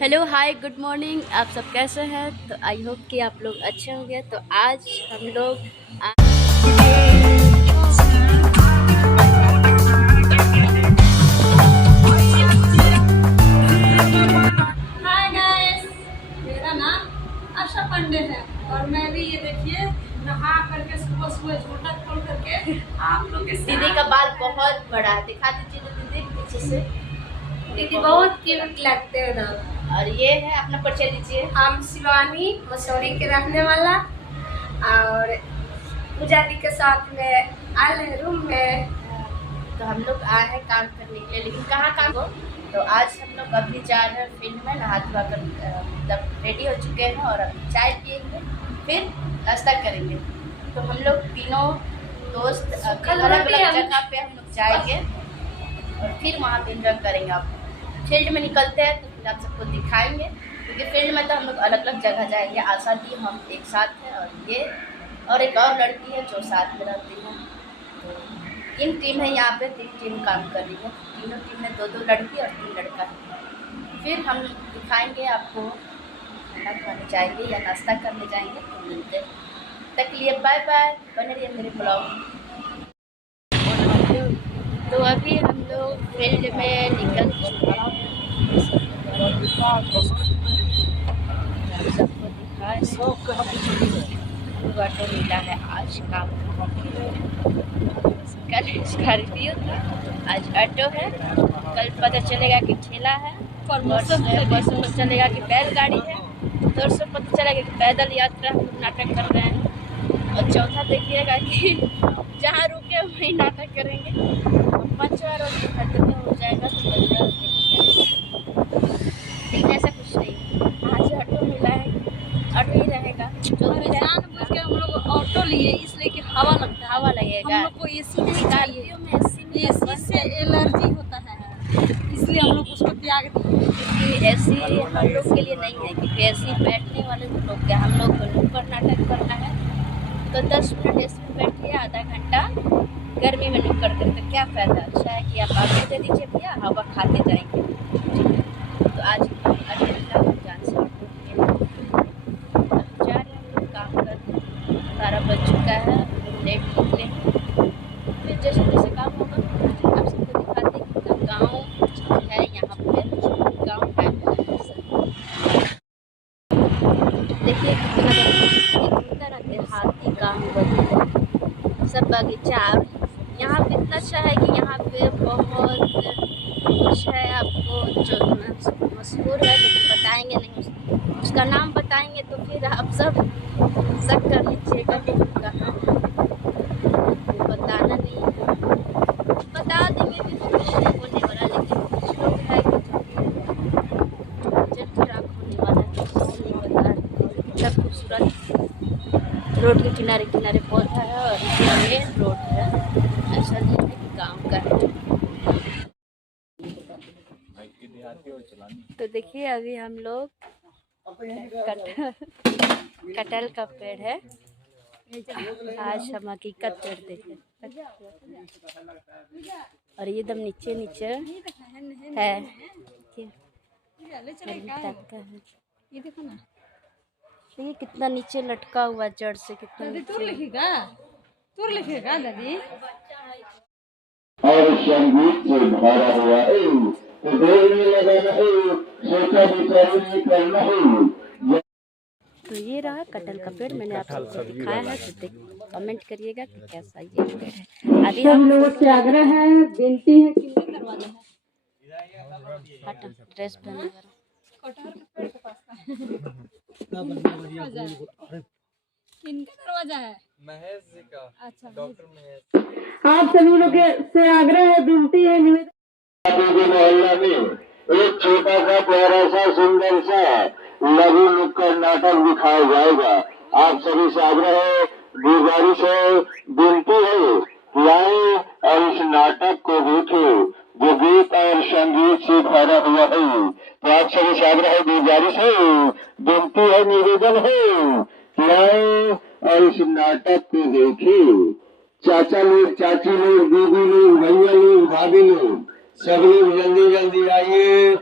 Hello hi good morning. आप सब कैसे हैं? तो आई होप कि आप लोग अच्छे होंगे। तो आज हम लोग हाय गाइस, मेरा नाम आशा पांडे है और मैं भी ये देखिए नहा करके सुबह सुबह झोटा खोल करके आप लोग के दीदी का बाल बहुत बड़ा है, दिखा दीजिए तो दीदी पीछे से। दीदी बहुत क्यूट लगते हैं ना। और ये है, अपना परिचय दीजिए। हम शिवानी मसूरी के रहने वाला और पूजा दी के साथ में आए हैं रूम में। तो हम लोग आए हैं काम करने के लिए, लेकिन कहाँ काम हो। तो आज हम लोग अभी जा रहे हैं फील्ड में, नहा धुआ कर मतलब रेडी हो चुके हैं और अभी चाय पियेंगे, फिर नाश्ता करेंगे। तो हम लोग तीनों दोस्त अलग अलग जगह पे हम लोग जाएंगे और फिर वहाँ पे एंजॉय करेंगे। आप फील्ड में निकलते हैं तो फिर आप सबको दिखाएंगे, क्योंकि फील्ड में तो हम लोग अलग अलग जगह जाएंगे। आशा दी हम एक साथ हैं और ये और एक और लड़की है जो साथ में रहती है। तो 3 टीम है यहाँ पे, 3 टीम काम कर रही है। तीनों टीम में 2-2 लड़की और 3 लड़का है। फिर हम दिखाएंगे आपको, खाना खाने जाएंगे या नाश्ता करने जाएंगे। तो मिलते हैं, तक लिए बाय बाय, बने रहिए मेरे ब्लॉग। तो अभी हम लोग फील्ड में निकल चुके हैं, सबको दिखाए। ऑटो मिला है आज काम, कल स्कॉर्पियो था, आज ऑटो है। कल पता चलेगा कि ठेला है, परसों पता चलेगा कि बैलगाड़ी है, परसों पता चलेगा कि पैदल यात्रा हम लोग नाटक कर रहे हैं, और चौथा देखिएगा कि जहाँ रुके वहीं नाटक करेंगे। 5वां रोज खत्म हो जाएगा तो 15 लेकिन ऐसा कुछ नहीं। आज ऑटो मिला है, ऑटो ही रहेगा। जो भी जानबूझ के हम लोग ऑटो लिए इसलिए कि हवा लगता है, हवा लगेगा। हम लोग को एसी नहीं चाहिए, एसी से एलर्जी होता है, इसलिए हम लोग उसको त्याग दिए। ऐसी हम लोग के लिए नहीं है, क्योंकि ऐसी बैठने वाले लोग क्या, हम लोग को नुक्कड़ नाटक करना है तो 10 मिनट ऐसे में बैठिए, आधा घंटा गर्मी में नुक्कड़ करके क्या फ़ायदा। अच्छा है कि आप आगे दे दीजिए भैया, हवा खाते जाएंगे। तो आज अकेला जान से जा रहे हैं हम लोग काम कर, 12 बज चुका है, लेट निकले हैं। फिर जैसे जैसे काम होगा आप सबको दिखाते हैं कि गाँव है यहाँ पे, गाँव है। देखिए कितना ना देहाती गाँव बनी, सब बगीचा। और यहाँ पे इतना अच्छा है कि यहाँ पे बहुत कुछ है आपको जो मशहूर है, लेकिन बताएंगे नहीं। उसका नाम बताएंगे तो फिर आप सब शक कर लीजिएगा कि कहाँ बताना नहीं है। बता देंगे भी तो कुछ नहीं होने वाला, लेकिन कुछ लोग है कि चिड़चिड़ा होने वाला है, तो नहीं बता रहे। कितना खूबसूरत रोड के किनारे किनारे पौधा है और मेन रोड है, ऐसा नहीं है कि गाँव का है। तो देखिए अभी हम लोग कटहल का पेड़ है, आज हम हकीकत पेड़ देखे। और ये एकदम नीचे नीचे है, ये देखो ना, देखिए कितना नीचे लटका हुआ जड़ से, कितना दादी तू नीचे। लिखेगा दादी। और संगीत से भरा हुआ है, तो देर में लगाना है, सोचा विचार नहीं करना है। तो ये रहा कटहल का पेड़, मैंने आप सबको दिखाया है। तो कमेंट करिएगा कि कैसा ये पेड़ है। अभी हम लोगों से आग्रह है, विनती है कि ड्रेस पहन इनका दरवाजा है महेश जी का। अच्छा, डॉक्टर महेश। आप सभी लोग से आग्रह है, विनती है, मोहल्ला में एक छोटा सा प्यारा सा सुंदर सा लघु नुक्कड़ नाटक दिखाया जाएगा। आप सभी से आग्रह है, गुजारिश है, विनती है कि आए और इस नाटक को देखे जो गीत और संगीत से भरा हुआ है। तो आप सभी से आग्रह है, गुजारिश है, विनती है, निवेदन है कि आए और इस नाटक को देखे। चाचा लोग, चाची लोग, दीदी लोग, भैया लोग, भाभी लोग, सब लोग जल्दी जल्दी आइए।